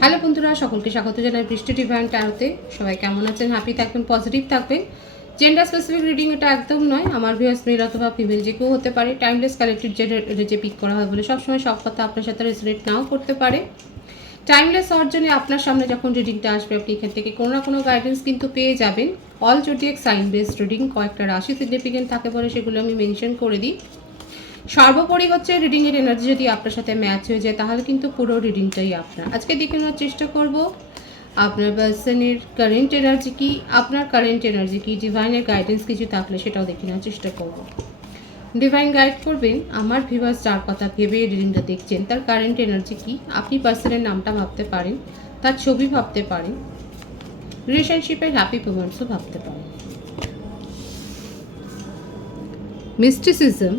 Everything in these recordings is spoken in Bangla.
হ্যালো বন্ধুরা, সকলকে স্বাগত জানাই বৃষ্টি ডিভাইন ট্যারোতে। সবাই কেমন আছেন? হ্যাপি থাকবেন, পজিটিভ থাকবেন। জেন্ডার স্পেসিফিক রিডিং এটা একদম নয়। আমার ভিউয়ার্স মেল অথবা ফিমেল যে কেউ হতে পারে। টাইমলেস কালেক্টেড যে পিক করা হয় বলে সবসময় সব কথা আপনার সাথে রেসোনেট নাও করতে পারে। টাইমলেস হওয়ার জন্য আপনার সামনে যখন রিডিংটা আসবে, আপনি এখান থেকে কোনো না কোনো গাইডেন্স কিন্তু পেয়ে যাবেন। All zodiac sign based reading, কয়েকটা রাশি সিগনিফিকেন্ট থাকে বলে সেগুলো আমি মেনশন করে দিই। সর্বোপরি হচ্ছে রিডিংয়ের এনার্জি যদি আপনার সাথে ম্যাচ হয়ে যায় তাহলে কিন্তু পুরো রিডিংটাই আপনার। আজকে দেখে নেওয়ার চেষ্টা করব আপনার পার্সনের কারেন্ট এনার্জি কি, আপনার কারেন্ট এনার্জি কি, ডিভাইনের গাইডেন্স কিছু থাকলে সেটাও দেখে নেওয়ার চেষ্টা করব। ডিভাইন গাইড করবেন আমার ভিউয়ার্স যার কথা ভেবে রিডিংটা দেখছেন তার কারেন্ট এনার্জি কি। আপনি পার্সনের নামটা ভাবতে পারেন, তার ছবি ভাবতে পারেন, রিলেশনশিপের হ্যাপি মোমেন্টসও ভাবতে পারেন। Mysticism,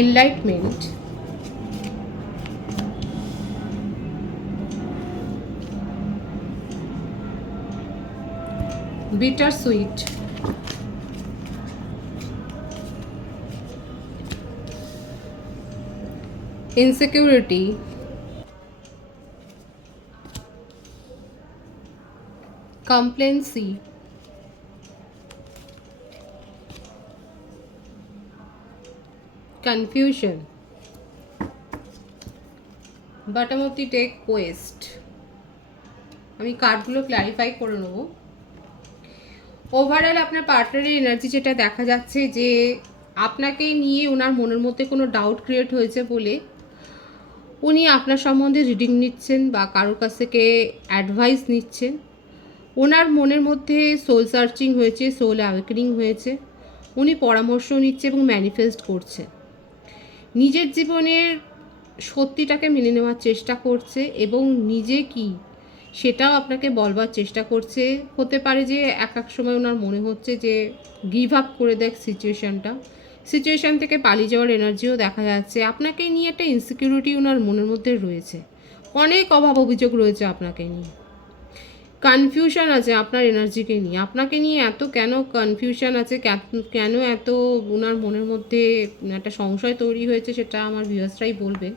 enlightenment, bittersweet, insecurity, complacency, confusion, bottom of the deck, quest. আমি কার্ডগুলো ক্ল্যারিফাই করে নেব। ওভারঅল আপনার পার্টনারের এনার্জি যেটা দেখা যাচ্ছে যে আপনাকে নিয়ে ওনার মনের মধ্যে কোনো ডাউট ক্রিয়েট হয়েছে বলে উনি আপনার সম্বন্ধে রিডিং নিচ্ছেন বা কারোর কাছ থেকে অ্যাডভাইস নিচ্ছেন। ওনার মনের মধ্যে সোল সার্চিং হয়েছে, সোল অ্যাওয়েকেনিং হয়েছে। উনি পরামর্শ নিচ্ছে এবং ম্যানিফেস্ট করছে। নিজের জীবনের সত্যিটাকে মেনে নেওয়ার চেষ্টা করছে এবং নিজে কি সেটাও আপনাকে বলবার চেষ্টা করছে। হতে পারে যে এক এক সময় ওনার মনে হচ্ছে যে গিভ আপ করে দেখ সিচুয়েশান থেকে পালিয়ে যাওয়ার এনার্জিও দেখা যাচ্ছে। আপনাকে নিয়ে একটা ইনসিকিউরিটি ওনার মনের মধ্যে রয়েছে, অনেক অভাব অভিযোগ রয়েছে আপনাকে নিয়ে। কনফিউশন আছে আপনার এনার্জিকে নিয়ে, আপনাকে নিয়ে এত কেন কনফিউশন আছে, কেন এত ওনার মনের মধ্যে একটা সংশয় তৈরি হয়েছে সেটা আমার ভিউয়ার্সরাই বলবে।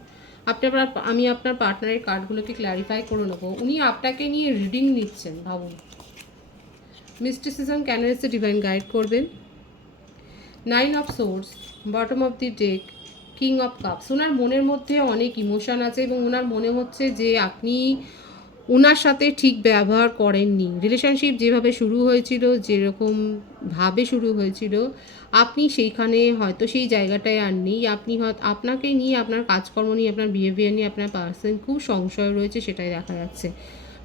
আমি আপনার পার্টনারের কার্ডগুলোকে ক্ল্যারিফাই করে নেবো। উনি আপনাকে নিয়ে রিডিং নিচ্ছেন, ভাবুন। মিস্টিসিজম কেন এসে ডিভাইন গাইড করবেন। 9 of swords, bottom of the deck, king of cups. ওনার মনের মধ্যে অনেক ইমোশন আছে এবং ওনার মনে হচ্ছে যে আপনি ওনার সাথে ঠিক ব্যবহার করেননি। রিলেশনশিপ যেভাবে শুরু হয়েছিল, যেরকমভাবে শুরু হয়েছিল, আপনি সেইখানে হয়তো সেই জায়গাটায় আর নেই। আপনাকে নিয়ে, আপনার কাজকর্ম নিয়ে, আপনার বিহেভিয়ার নিয়ে আপনার পার্সন খুব সংশয় রয়েছে, সেটাই দেখা যাচ্ছে।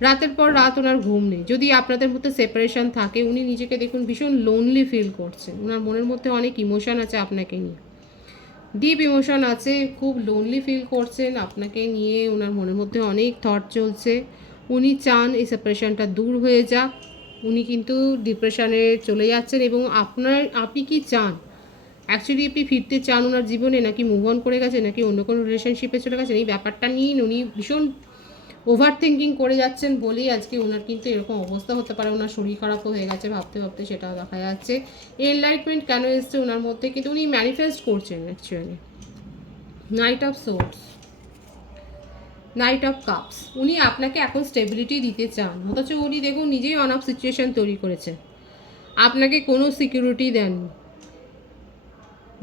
রাতের পর রাত ওনার ঘুম নেই। যদি আপনাদের মধ্যে সেপারেশন থাকে, উনি নিজেকে দেখুন ভীষণ লোনলি ফিল করছেন। ওনার মনের মধ্যে অনেক ইমোশন আছে আপনাকে নিয়ে, ডিপ ইমোশন আছে, খুব লোনলি ফিল করছেন আপনাকে নিয়ে। ওনার মনের মধ্যে অনেক থট চলছে। উনি চান এই সেপারেশনটা দূর হয়ে যাক। উনি কিন্তু ডিপ্রেশনে চলে যাচ্ছেন এবং আপনি কি চান? অ্যাকচুয়ালি আপনি ফিরতে চান ওনার জীবনে, নাকি মুভ অন করে গেছে, নাকি অন্য কোনো রিলেশনশিপে চলে গেছেন, এই ব্যাপারটা নিয়ে উনি ভীষণ ওভার থিঙ্কিং করে যাচ্ছেন বলেই আজকে ওনার কিন্তু এরকম অবস্থা হতে পারে। ওনার শরীর খারাপও হয়ে গেছে ভাবতে ভাবতে, সেটাও দেখা যাচ্ছে। এনলাইটমেন্ট কেন এসছে ওনার মধ্যে, কিন্তু উনি ম্যানিফেস্ট করছেন actually. Night of swords, night of cups. উনি আপনাকে এখন স্টেবিলিটি দিতে চান, অথচ উনি দেখুন নিজেই অন অফ সিচুয়েশান তৈরি করেছে, আপনাকে কোনো সিকিউরিটি দেননি।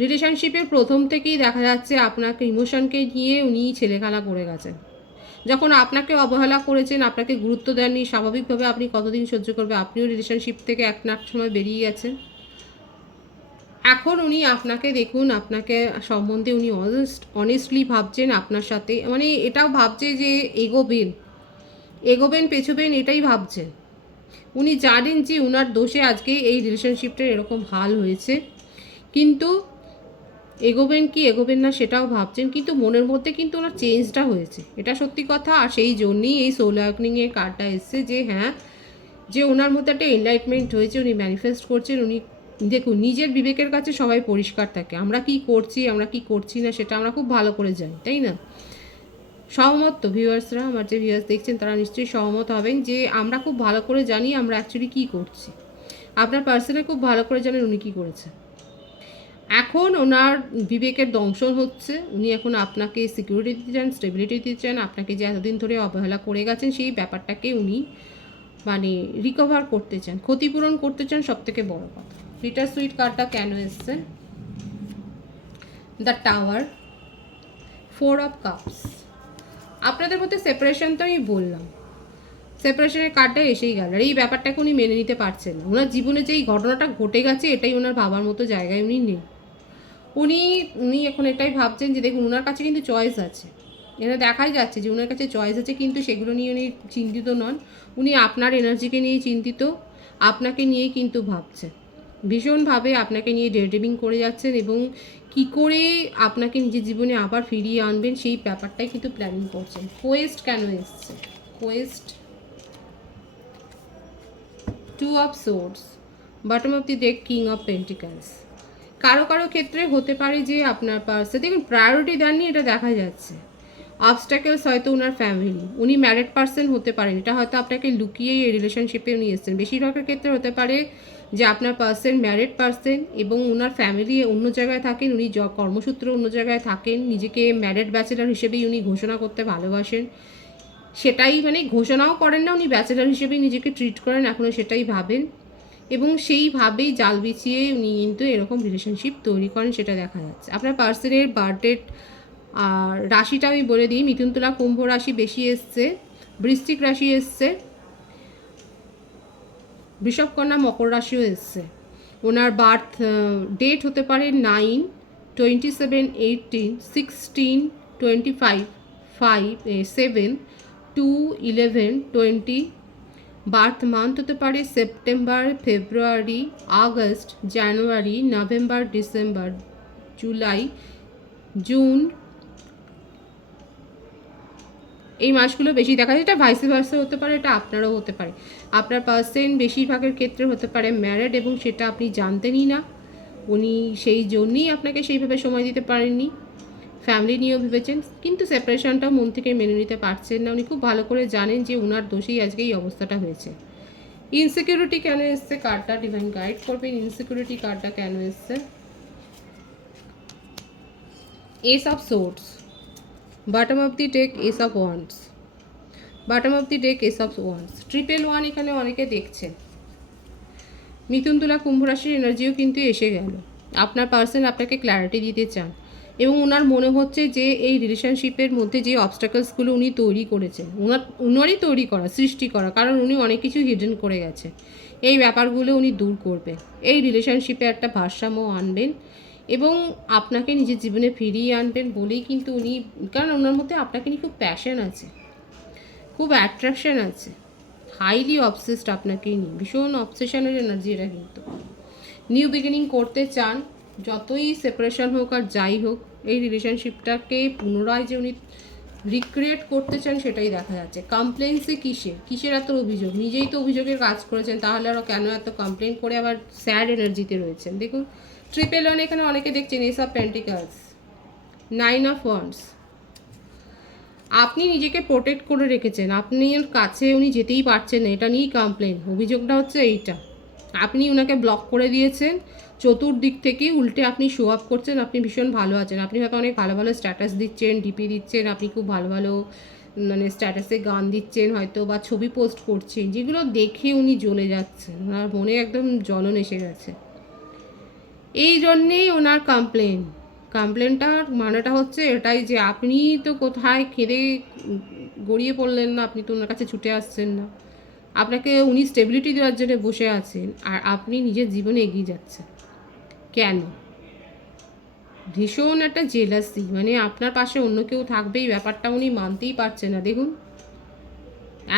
রিলেশনশিপের প্রথম থেকেই দেখা যাচ্ছে আপনাকে ইমোশনকে নিয়ে উনি ছেলেখেলা করে গেছেন। যখন আপনাকে অবহেলা করেছেন, আপনাকে গুরুত্ব দেননি, স্বাভাবিকভাবে আপনি কতদিন সহ্য করবে, আপনিও রিলেশনশিপ থেকে এক না এক সময় বেরিয়ে গেছেন। এখন উনি আপনাকে দেখুন, আপনাকে সম্বন্ধে উনি অনেস্টলি ভাবছেন আপনার সাথে, মানে এটাও ভাবছে যে এগোবেন পেছোবেন, এটাই ভাবছেন। উনি জানেন যে ওনার দোষে আজকে এই রিলেশনশিপটার এরকম হাল হয়েছে, কিন্তু এগোবেন কি এগোবেন না সেটাও ভাবছেন। কিন্তু মনের মধ্যে কিন্তু ওনার চেঞ্জটা হয়েছে, এটা সত্যি কথা। আর সেই জন্যই এই সোল অ্যাওয়েকেনিংয়ের কার্ডটা এসছে যে হ্যাঁ, যে ওনার মধ্যে একটা এনলাইটমেন্ট হয়েছে, উনি ম্যানিফেস্ট করছেন। উনি দেখুন, নিজের বিবেকের কাছে সবাই পরিষ্কার থাকে, আমরা কি করছি আমরা কি করছি না সেটা আমরা খুব ভালো করে জানি, তাই না? সহমত তো ভিউয়ার্সরা, আমার যে ভিউয়ার্স দেখছেন তারা নিশ্চয়ই সহমত হবেন যে আমরা খুব ভালো করে জানি আমরা অ্যাকচুয়ালি কী করছি। আপনার পার্সনে খুব ভালো করে জানেন উনি কী করেছে। এখন ওনার বিবেকের দংশন হচ্ছে, উনি এখন আপনাকে সিকিউরিটি দিতে চান, স্টেবিলিটি দিতে চান, আপনাকে যে এতদিন ধরে অবহেলা করে গেছেন সেই ব্যাপারটাকে উনি মানে রিকভার করতে চান, ক্ষতিপূরণ করতে চান, সব থেকে বড় কথা। বিটার সুইট কার্ডটা কেন এসছে? The tower, 4 of cups. আপনাদের মধ্যে সেপারেশন তো আমি বললাম, সেপারেশনের কার্ডটা এসেই গেল, আর এই ব্যাপারটাকে উনি মেনে নিতে পারছেন না। ওনার জীবনে যে এই ঘটনাটা ঘটে গেছে এটাই ওনার ভাবার মতো জায়গায় উনি নেই। উনি উনি এখন এটাই ভাবছেন যে দেখুন ওনার কাছে কিন্তু চয়েস আছে, এটা দেখাই যাচ্ছে যে ওনার কাছে চয়েস আছে, কিন্তু সেগুলো নিয়ে উনি চিন্তিত নন। উনি আপনার এনার্জিকে নিয়ে চিন্তিত, আপনাকে নিয়েই কিন্তু ভাবছেন, ভীষণভাবে আপনাকে নিয়ে ডেড্রিমিং করে যাচ্ছেন, এবং কি করে আপনাকে নিজের জীবনে আবার ফিরিয়ে আনবেন সেই ব্যাপারটাই কিন্তু প্ল্যানিং করছেন। কোয়েস্ট কেন এসছে? Quest, 2 of swords, bottom of the deck, king of pentacles. কারো কারো ক্ষেত্রে হতে পারে যে আপনার পার্সে দেখুন প্রায়োরিটি দেননি, এটা দেখা যাচ্ছে। অবস্ট্যাকেলস হয়তো ওনার ফ্যামিলি, উনি ম্যারিড পার্সন হতে পারেন, এটা হয়তো আপনাকে লুকিয়েই এই রিলেশনশিপে উনি এসেছেন। বেশিরভাগের ক্ষেত্রে হতে পারে যে আপনার পার্সন ম্যারিড পার্সন এবং ওনার ফ্যামিলি অন্য জায়গায় থাকেন, উনি কর্মসূত্রে অন্য জায়গায় থাকেন, নিজেকে ম্যারিড ব্যাচেলার হিসেবেই উনি ঘোষণা করতে ভালোবাসেন, সেটাই মানে ঘোষণাও করেন না, উনি ব্যাচেলার হিসেবেই নিজেকে ট্রিট করেন, এখনও সেটাই ভাবেন, এবং সেইভাবেই জাল বিছিয়ে উনি কিন্তু এরকম রিলেশনশিপ তৈরি করেন, সেটা দেখা যাচ্ছে। আপনার পার্সনের বার্থডেট আর রাশিটা আমি বলে দিই, মিথুন তুলা কুম্ভ রাশি বেশি এসছে, বৃশ্চিক রাশি এসছে, বৃষভ কন্যা মকর রাশিও এসছে। ওনার বার্থ ডেট হতে পারে 9, 27, 18, 16, 25, 5, 7, 2, 11, 20। বার্থ মান্থ হতে পারে সেপ্টেম্বর, ফেব্রুয়ারি, আগস্ট, জানুয়ারি, নভেম্বর, ডিসেম্বর, জুলাই, জুন, এই মাসগুলো বেশি দেখা যায়। এটা ভাইসে ভার্সা হতে পারে, এটা আপনারও হতে পারে। আপনার পার্সন বেশিরভাগের ক্ষেত্রে হতে পারে ম্যারিড, এবং সেটা আপনি জানতেনই না, উনি সেই জন্যই আপনাকে সেইভাবে সময় দিতে পারেননি, ফ্যামিলি নিয়েও ভেবেছেন, কিন্তু সেপারেশনটাও মন থেকে মেনে নিতে পারছেন না। উনি খুব ভালো করে জানেন যে ওনার দোষেই আজকে এই অবস্থাটা হয়েছে। ইনসিকিউরিটি কেন এসছে কার্ডটা, ডিভাইন গাইড করবেন। ইনসিকিউরিটি কার্ডটা কেন এসছে? S of swords, bottom of the day, S of wands, bottom of the day, S of wands. 111 এখানে অনেকে দেখছেন। মিথুন তুলা কুম্ভ রাশির এনার্জিও কিন্তু এসে গেল। আপনার পার্সন আপনাকে ক্ল্যারিটি দিতে চান, এবং ওনার মনে হচ্ছে যে এই রিলেশনশিপের মধ্যে যে অবস্টাকলসগুলো উনি তৈরি করেছেন, উনারই তৈরি করা, সৃষ্টি করা, কারণ উনি অনেক কিছু হিডেন করে গেছে, এই ব্যাপারগুলো উনি দূর করবেন, এই রিলেশনশিপে একটা ভারসাম্য আনবেন, এবং আপনাকে নিজের জীবনে ফিরিয়ে আনবেন বলেই কিন্তু উনি, কারণ ওনার মধ্যে আপনাকে নিয়ে খুব প্যাশন আছে, খুব অ্যাট্রাকশন আছে, হাইলি অবসেসড আপনাকে নিয়ে, ভীষণ অবসেশনের এনার্জি এটা কিন্তু। নিউ বিগিনিং করতে চান, যতই সেপারেশন হোক আর যাই হোক, এই রিলেশনশিপটাকে পুনরায় যে উনি রিক্রিয়েট করতে চান সেটাই দেখা যাচ্ছে। কমপ্লেন্সে কিসের এত অভিযোগ? নিজেই তো অভিযোগের কাজ করেছেন, তাহলে আরও কেন এত কমপ্লেন করে আবার স্যাড এনার্জিতে রয়েছেন? দেখুন 111 এখানে অনেকে দেখছেন, S of pentacles, 9 of wands. আপনি নিজেকে প্রোটেক্ট করে রেখেছেন, আপনার কাছে উনি যেতেই পারছেন না, এটা নিয়েই কমপ্লেন, অভিযোগটা হচ্ছে এইটা। আপনি ওনাকে ব্লক করে দিয়েছেন, চতুর্দিক থেকে উল্টে আপনি শো আপ করছেন, আপনি ভীষণ ভালো আছেন, আপনি হয়তো অনেক ভালো ভালো স্ট্যাটাস দিচ্ছেন, ডিপি দিচ্ছেন, আপনি খুব ভালো ভালো মানে স্ট্যাটাসে গান দিচ্ছেন হয়তো, বা ছবি পোস্ট করছেন, যেগুলো দেখে উনি জ্বলে যাচ্ছেন, ওনার মনে একদম জ্বলন এসে গেছে। এই জন্যেই ওনার কমপ্লেনটার মানেটা হচ্ছে এটাই যে আপনি তো কোথায় খেদে গড়িয়ে পড়লেন না, আপনি তো ওনার কাছে ছুটে আসছেন না, আপনাকে উনি স্টেবিলিটি দেওয়ার জন্য বসে আছেন, আর আপনি নিজের জীবনে এগিয়ে যাচ্ছেন কেন? ভীষণ একটা জেলাসি, মানে আপনার পাশে অন্য কেউ থাকবে এই ব্যাপারটা উনি মানতেই পারছেন না। দেখুন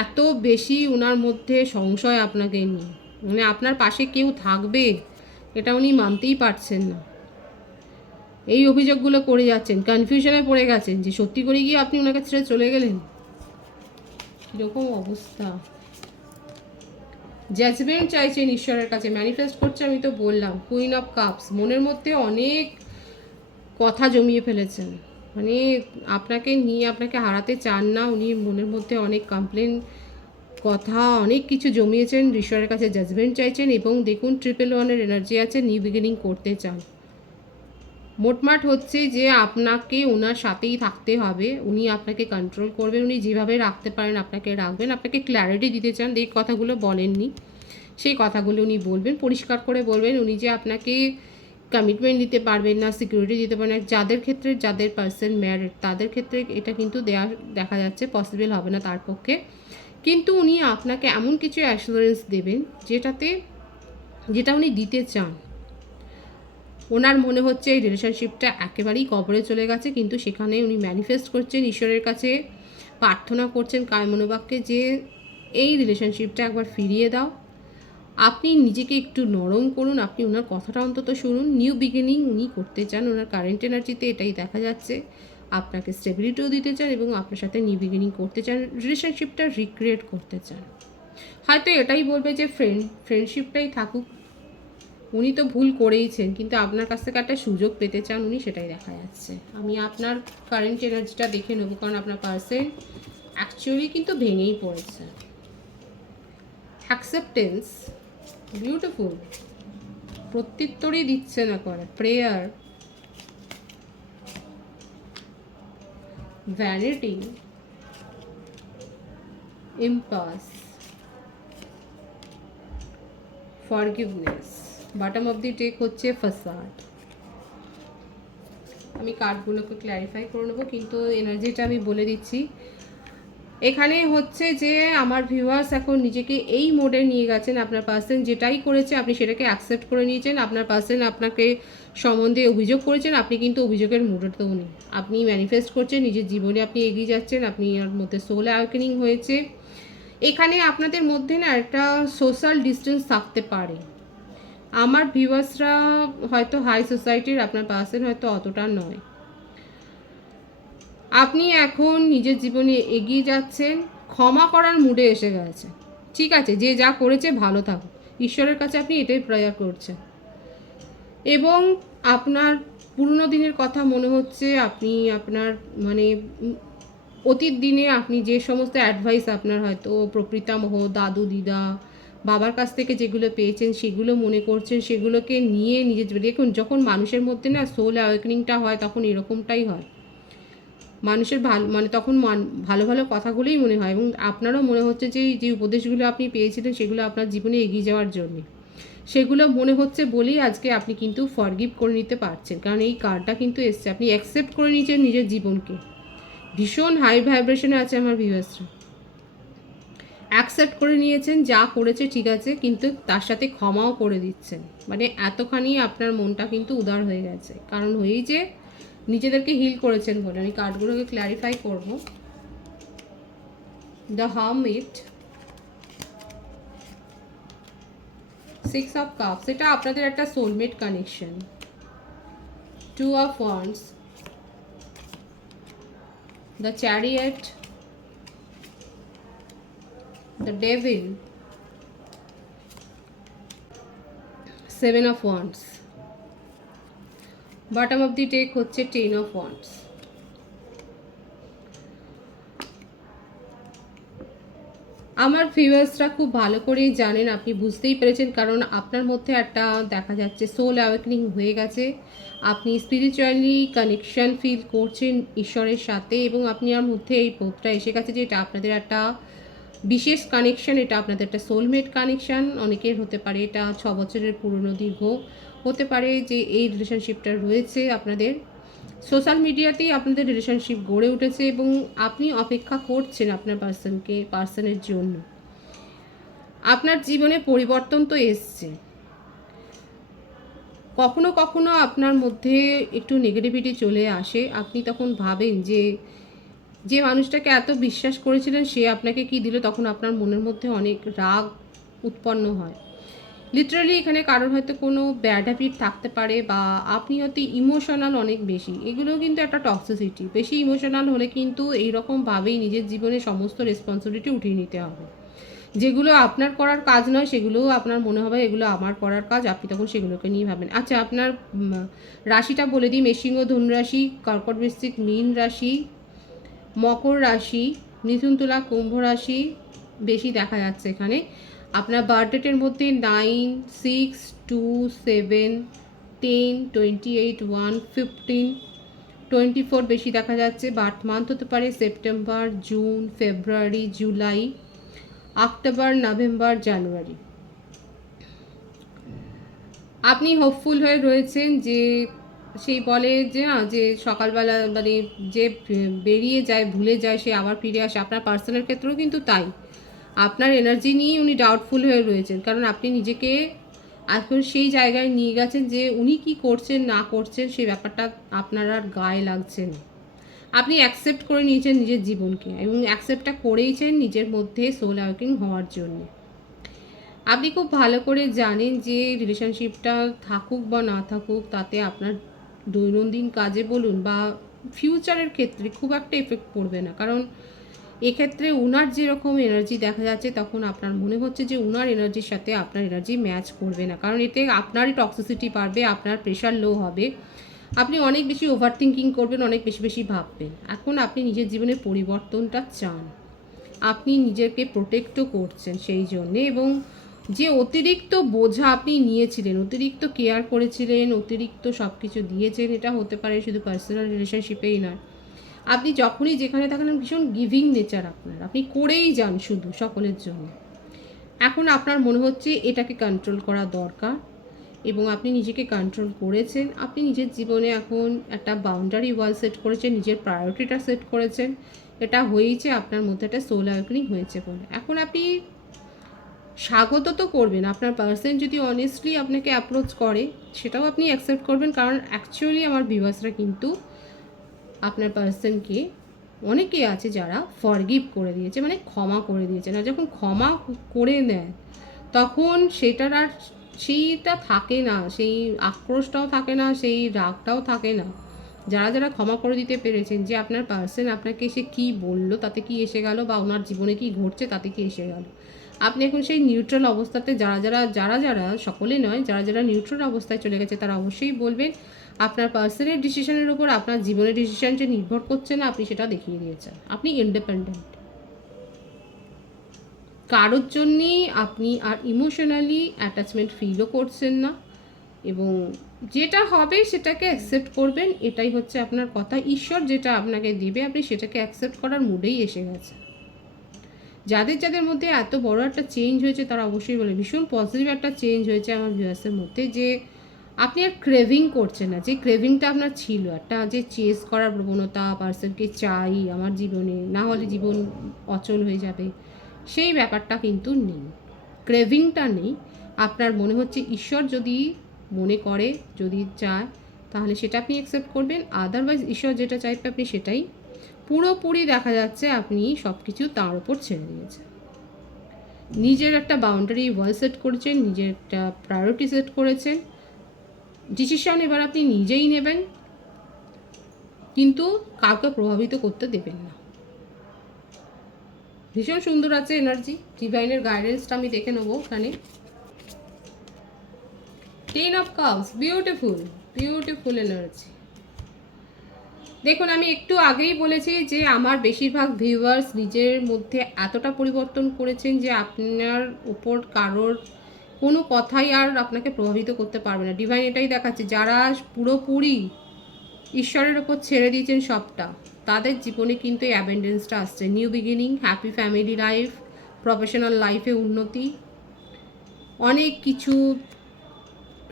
এত বেশি ওনার মধ্যে সংশয় আপনাকে নিয়ে, মানে আপনার পাশে কেউ থাকবে এটা উনি মানতেই পারছেন না, এই অভিযোগগুলো করে যাচ্ছেন, কনফিউশনে পড়ে গেছেন যে সত্যি করে গিয়ে আপনি ওনার কাছে ছেড়ে চলে গেলেন, কীরকম অবস্থা। জাজমেন্ট চাইছেন ঈশ্বরের কাছে, ম্যানিফেস্ট করছে, আমি তো বললাম কুইন অফ কাপস, মনের মধ্যে অনেক কথা জমিয়ে ফেলেছেন, মানে আপনাকে নিয়ে আপনাকে হারাতে চান না উনি, মনের মধ্যে অনেক কমপ্লেন, কথা, অনেক কিছু জমিয়েছেন, ঈশ্বরের কাছে জাজমেন্ট চাইছেন, এবং দেখুন 111 এনার্জি আছে, নিউ বিগিনিং করতে চান। মোটমাট হচ্ছে যে আপনাকে ওনার সাথেই থাকতে হবে, উনি আপনাকে কন্ট্রোল করবেন, উনি যেভাবে রাখতে পারেন আপনাকে রাখবেন, আপনাকে ক্ল্যারিটি দিতে চান, এই কথাগুলো বলেননি সেই কথাগুলো উনি বলবেন, পরিষ্কার করে বলবেন। উনি যে আপনাকে কমিটমেন্ট দিতে পারবেন না, সিকিউরিটি দিতে পারবেন না, যাদের ক্ষেত্রে যাদের পার্সন ম্যারিড তাদের ক্ষেত্রে এটা কিন্তু দেখা যাচ্ছে পসিবল হবে না তার পক্ষে। কিন্তু উনি আপনাকে এমন কিছু অ্যাসুরেন্স দেবেন যেটা উনি দিতে চান। ওনার মনে হচ্ছে এই রিলেশনশিপটা একেবারেই কবরে চলে গেছে, কিন্তু সেখানে উনি ম্যানিফেস্ট করছেন, ঈশ্বরের কাছে প্রার্থনা করছেন কায় মনোবাক্যে যে এই রিলেশনশিপটা একবার ফিরিয়ে দাও। আপনি নিজেকে একটু নরম করুন, আপনি ওনার কথাটা অন্তত শুনুন। নিউ বিগিনিং উনি করতে চান, ওনার কারেন্ট এনার্জিতে এটাই দেখা যাচ্ছে। আপনাকে স্টেবিলিটিও দিতে চান এবং আপনার সাথে নিউ বিগিনিং করতে চান, রিলেশনশিপটা রিক্রিয়েট করতে চান। হয়তো এটাই বলবে যে ফ্রেন্ডশিপটাই থাকুক, উনি তো ভুল করেইছেন, কিন্তু আপনার কাছ থেকে একটা সুযোগ পেতে চান উনি, সেটাই দেখা যাচ্ছে। আমি আপনার কারেন্ট এনার্জিটা দেখে নেব, কারণ আপনার পার্সন অ্যাকচুয়ালি কিন্তু ভেঙেই পড়েছে। অ্যাকসেপ্টেন্স, বিউটিফুল, প্রত্যুত্তরই দিচ্ছে না করে, prayer, vanity, impasse, forgiveness, bottom of the deck হচ্ছে ফাসাড। আমি কার্ডগুলোকে ক্ল্যারিফাই করে নেবো, কিন্তু এনার্জিটা আমি বলে দিচ্ছি। এখানে হচ্ছে যে আমার ভিউয়ার্স এখন নিজেকে এই মোডে নিয়ে গেছেন, আপনার পার্সন যেটাই করেছে আপনি সেটাকে অ্যাকসেপ্ট করে নিয়েছেন। আপনার পার্সন আপনাকে সম্বন্ধে অভিযোগ করেছেন, আপনি কিন্তু অভিযোগের মোডেতেও নেই, আপনি ম্যানিফেস্ট করছেন, নিজের জীবনে আপনি এগিয়ে যাচ্ছেন, আপনি এর মধ্যে সোল অ্যাওয়েকেনিং হয়েছে। এখানে আপনাদের মধ্যে না একটা সোশ্যাল ডিস্টেন্স থাকতে পারে। আমার ভিউয়ার্সরা হয়তো হাই সোসাইটির, আপনার পার্সন হয়তো অতটা নয়। আপনি এখন নিজের জীবনে এগিয়ে যাচ্ছেন, ক্ষমা করার মুডে এসে গেছে। ঠিক আছে, যে যা করেছে ভালো থাকুক, ঈশ্বরের কাছে আপনি এটাই প্রেয়ার করছেন। এবং আপনার পুরনো দিনের কথা মনে হচ্ছে, আপনি আপনার মানে অতীত দিনে আপনি যে সমস্ত অ্যাডভাইস আপনার হয়তো প্রপিতামহ, দাদু, দিদা, বাবার কাছ থেকে যেগুলো পেয়েছেন সেগুলো মনে করছেন, সেগুলোকে নিয়ে নিজের দেখুন, যখন মানুষের মধ্যে না সোল অ্যাওয়েকেনিংটা হয় তখন এরকমটাই হয়। মানুষের মানে তখন ভালো ভালো কথাগুলোই মনে হয়, এবং আপনারও মনে হচ্ছে যে যে উপদেশগুলো আপনি পেয়েছিলেন সেগুলো আপনার জীবনে এগিয়ে যাওয়ার জন্যে, সেগুলো মনে হচ্ছে বলেই আজকে আপনি কিন্তু ফরগিভ করে নিতে পারছেন, কারণ এই কার্ডটা কিন্তু এসছে, আপনি অ্যাকসেপ্ট করে নিয়েছেন নিজের জীবনকে। ভীষণ হাই ভাইব্রেশনে আছে আমার ভিউয়ার্সরা, অ্যাকসেপ্ট করে নিয়েছেন, যা করেছে ঠিক আছে, কিন্তু তার সাথে ক্ষমাও করে দিচ্ছেন। মানে এতখানি আপনার মনটা কিন্তু উদার হয়ে গেছে, কারণ হয়েই যে নিজেদেরকে হিল করেছেন বলে। আমি কার্ডগুলোকে ক্ল্যারিফাই করব। The hermit, six of cups, এটা আপনাদের একটা soulmate connection. Two of wands, the chariot, the devil, seven of wands, bottom of the deck হচ্ছে টেন অফ ওয়ান্ডস। আমার ভিউয়ার্সরা খুব ভালো করেই জানেন, আপনি বুঝতেই পেরেছেন, কারণ আপনার মধ্যে একটা দেখা যাচ্ছে সোল অ্যাওয়েকনিং হয়ে গেছে, আপনি স্পিরিচুয়ালি কানেকশন ফিল করছেন ঈশ্বরের সাথে, এবং আপনার মধ্যে এই বোধটা এসে গেছে যে এটা আপনাদের একটা বিশেষ কানেকশন, এটা আপনাদের একটা সোলমেট কানেকশন। অনেকের হতে পারে এটা 6 বছরের পুরনো দীর্ঘ, হতে পারে যে এই রিলেশনশিপটা রয়েছে আপনাদের সোশ্যাল মিডিয়াতেই আপনাদের রিলেশনশিপ গড়ে উঠেছে, এবং আপনি অপেক্ষা করছেন আপনার পার্সনের জন্য। আপনার জীবনে পরিবর্তন তো এসছে, কখনো কখনো আপনার মধ্যে একটু নেগেটিভিটি চলে আসে, আপনি তখন ভাবেন যে যে মানুষটাকে এত বিশ্বাস করেছিলেন সে আপনাকে কি দিল, তখন আপনার মনের মধ্যে অনেক রাগ উৎপন্ন হয়। লিটারালি এখানে কারোর হয়তো কোনো ব্যাড হ্যাবিট থাকতে পারে, বা আপনি হয়তো ইমোশনাল অনেক বেশি, এগুলো কিন্তু একটা টক্সিসিটি। বেশি ইমোশনাল হলে কিন্তু এইরকমভাবেই নিজের জীবনে সমস্ত রেসপন্সিবিলিটি উঠিয়ে নিতে হবে। যেগুলো আপনার করার কাজ নয় সেগুলোও আপনার মনে হবে এগুলো আমার করার কাজ, আপনি তখন সেগুলোকে নিয়ে ভাবেন। আচ্ছা, আপনার রাশিটা বলে দিই, মেষিংহ ধনুরাশি, কর্কট বৃশ্চিক মীন রাশি, মকর রাশি, মিথুন তুলা কুম্ভ রাশি বেশি দেখা যাচ্ছে এখানে। আপনার বার্থডেটের মধ্যে 9, 6, 2, 7, 10, 28, 1, 15, 24 বেশি দেখা যাচ্ছে। বার্থ মান্থ হতে পারে সেপ্টেম্বর, জুন, ফেব্রুয়ারি, জুলাই, অক্টোবর, নভেম্বর, জানুয়ারি। আপনি হোপফুল হয়ে রয়েছেন যে সেই বলে যে না যে সকালবেলা মানে যে বেরিয়ে যায় ভুলে যায় সে আবার ফিরে আসে, আপনার পার্সনের ক্ষেত্রেও কিন্তু তাই। আপনার এনার্জি নিয়েই উনি ডাউটফুল হয়ে রয়েছেন, কারণ আপনি নিজেকে এখন সেই জায়গায় নিয়ে গেছেন যে উনি কি করছেন না করছেন সেই ব্যাপারটা আপনার আর গায়ে লাগছে না। আপনি অ্যাকসেপ্ট করে নিয়েছেন নিজের জীবনকে এবং অ্যাকসেপ্টটা করেইছেন নিজের মধ্যে সোল ওয়ার্কিং হওয়ার জন্য। আপনি খুব ভালো করে জানেন যে রিলেশনশিপটা থাকুক বা না থাকুক তাতে আপনার দৈনন্দিন কাজে বলুন বা ফিউচারের ক্ষেত্রে খুব একটা এফেক্ট পড়বে না, কারণ এক্ষেত্রে উনার যেরকম এনার্জি দেখা যাচ্ছে তখন আপনার মনে হচ্ছে যে উনার এনার্জির সাথে আপনার এনার্জি ম্যাচ করবে না, কারণ এতে আপনারই টক্সিসিটি বাড়বে, আপনার প্রেশার লো হবে, আপনি অনেক বেশি ওভার থিঙ্কিং করবেন, অনেক বেশি বেশি ভাববেন। এখন আপনি নিজের জীবনে পরিবর্তনটা চান, আপনি নিজেকে প্রোটেক্টও করছেন সেই জন্যে, এবং যে অতিরিক্ত বোঝা আপনি নিয়েছিলেন, অতিরিক্ত কেয়ার করেছিলেন, অতিরিক্ত সব কিছু দিয়েছেন, এটা হতে পারে শুধু পার্সোনাল রিলেশনশিপেই নয়, আপনি যখনই যেখানে থাকেন ভীষণ গিভিং নেচার আপনার, আপনি করেই যান শুধু সকলের জন্য। এখন আপনার মনে হচ্ছে এটাকে কন্ট্রোল করা দরকার এবং আপনি নিজেকে কন্ট্রোল করেছেন। আপনি নিজের জীবনে এখন একটা বাউন্ডারি ওয়াল সেট করেছেন, নিজের প্রায়োরিটিটা সেট করেছেন, এটা হয়েছে আপনার মধ্যে একটা সোল অ্যাওয়েকেনিং হয়েছে বলে। এখন আপনি স্বাগত তো করবেন, আপনার পার্সন যদি অনেস্টলি আপনাকে অ্যাপ্রোচ করে সেটাও আপনি অ্যাকসেপ্ট করবেন, কারণ অ্যাকচুয়ালি আমার ভিউয়ার্সরা কিন্তু আপনার পার্সনকে অনেকেই আছে যারা ফরগিভ করে দিয়েছে, মানে ক্ষমা করে দিয়েছে না, যখন ক্ষমা করে নেয় তখন সেটার আর সেইটা থাকে না, সেই আক্রোশটাও থাকে না, সেই রাগটাও থাকে না। যারা যারা ক্ষমা করে দিতে পেরেছেন যে আপনার পার্সন আপনাকে এসে কী বললো তাতে কি এসে গেল, বা ওনার জীবনে কি ঘটছে তাতে কি এসে গেল, আপনি এখন সেই নিউট্রাল অবস্থাতে, যারা সকলে নয়, যারা যারা নিউট্রাল অবস্থায় চলে গেছে তারা অবশ্যই বলবেন আপনার পার্সনের ডিসিশনের উপর আপনার জীবনের ডিসিশন যে নির্ভর করছে না, আপনি সেটা দেখিয়ে দিয়েছেন, আপনি ইন্ডিপেন্ডেন্ট, কারোর জন্যেই আপনি আর ইমোশনালি অ্যাটাচমেন্ট ফিলও করছেন না, এবং যেটা হবে সেটাকে অ্যাকসেপ্ট করবেন, এটাই হচ্ছে আপনার কথা। ঈশ্বর যেটা আপনাকে দেবে আপনি সেটাকে অ্যাকসেপ্ট করার মুডেই এসে গেছে। যাদের যাদের মধ্যে এত বড় একটা চেঞ্জ হয়েছে তারা অবশ্যই বলে ভীষণ পজিটিভ একটা চেঞ্জ হয়েছে আমার ভিউয়ার্সের মধ্যে, যে আপনি আর ক্রেভিং করছেন না, যে ক্রেভিংটা আপনার ছিল, একটা যে চেস করার প্রবণতা, পার্সনকে চাই আমার জীবনে, না হলে জীবন অচল হয়ে যাবে, সেই ব্যাপারটা কিন্তু নেই, ক্রেভিংটা নেই। আপনার মনে হচ্ছে ঈশ্বর যদি মনে করে, যদি চায় তাহলে সেটা আপনি অ্যাকসেপ্ট করবেন, আদারওয়াইজ ঈশ্বর যেটা চাইবে আপনি সেটাই পুরোপুরি দেখা যাচ্ছে আপনি সব কিছু তার উপর ছেড়ে দিয়েছেন। নিজের একটা বাউন্ডারি ওয়াল সেট করেছেন, নিজের একটা প্রায়োরিটি সেট করেছেন, ডিসিশন এবার আপনি নিজেই নেবেন, কিন্তু কাউকে প্রভাবিত করতে দেবেন না। ভীষণ সুন্দর আছে এনার্জি, ডিভাইনের গাইডেন্সটা আমি দেখে নেবো ওখানে। 10 of cups, beautiful beautiful energy. দেখুন আমি একটু আগেই বলেছি যে আমার বেশিরভাগ ভিউয়ার্স নিজের মধ্যে এতটা পরিবর্তন করেছেন যে আপনার উপর কারোর কোনো কথাই আর আপনাকে প্রভাবিত করতে পারবে না। ডিভাইন এটাই দেখাচ্ছে, যারা পুরোপুরি ঈশ্বরের ওপর ছেড়ে দিয়েছেন সবটা, তাদের জীবনে কিন্তু এই অ্যাবেন্ডেন্সটা আসছে, new beginning, happy family life, professional লাইফে উন্নতি, অনেক কিছু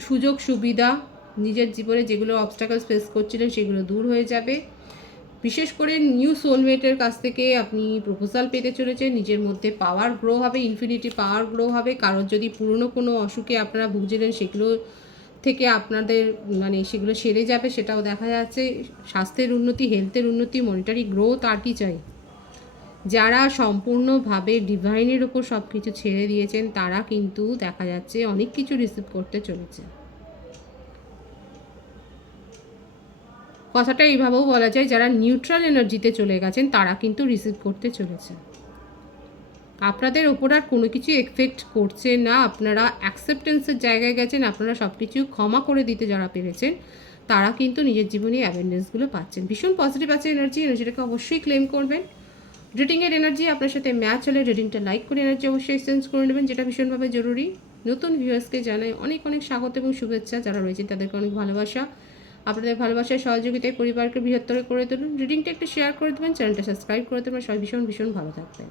সুযোগ সুবিধা, নিজের জীবনে যেগুলো অবস্টাকলস ফেস করছিলেন সেগুলো দূর হয়ে যাবে। বিশেষ করে নিউ সোলমেটের কাছ থেকে আপনি প্রপোজাল পেতে চলেছেন, নিজের মধ্যে পাওয়ার গ্রো হবে, ইনফিনিটি পাওয়ার গ্রো হবে। কারোর যদি পুরনো কোনো অসুখে আপনারা ভুগছিলেন সেগুলো থেকে আপনাদের মানে সেগুলো সেরে যাবে, সেটাও দেখা যাচ্ছে। স্বাস্থ্যের উন্নতি, হেলথের উন্নতি, মনিটারি গ্রোথ, আর কি চাই। যারা সম্পূর্ণভাবে ডিভাইনের ওপর সব কিছু ছেড়ে দিয়েছেন তারা কিন্তু দেখা যাচ্ছে অনেক কিছু রিসিভ করতে চলেছে। কথাটা এইভাবেও বলা যায়, যারা নিউট্রাল এনার্জিতে চলে গেছেন তারা কিন্তু রিসিভ করতে চলেছে। আপনাদের ওপর আর কোনো কিছু এফেক্ট করছে না, আপনারা অ্যাকসেপ্টেন্সের জায়গায় গেছেন, আপনারা সব কিছু ক্ষমা করে দিতে যারা পেরেছেন তারা কিন্তু নিজের জীবনে অ্যাবেন্ডেন্সগুলো পাচ্ছেন। ভীষণ পজিটিভ আছে এনার্জিটাকে অবশ্যই ক্লেম করবেন। রিডিংয়ের এনার্জি আপনার সাথে ম্যাচ হলে রিডিংটা লাইক করে এনার্জি অবশ্যই এক্সচেঞ্জ করে নেবেন, যেটা ভীষণভাবে জরুরি। নতুন ভিউয়ার্সকে জানাই অনেক অনেক স্বাগত এবং শুভেচ্ছা। যারা রয়েছে তাদেরকে অনেক ভালোবাসা। আপনাদের ভালোবাসার সহযোগিতায় পরিবারকে বৃহত্তর করে তুলুন। রিডিংটা একটু শেয়ার করে দেবেন, চ্যানেলটা সাবস্ক্রাইব করে দেবেন। সবাই ভীষণ ভীষণ ভালো থাকবেন।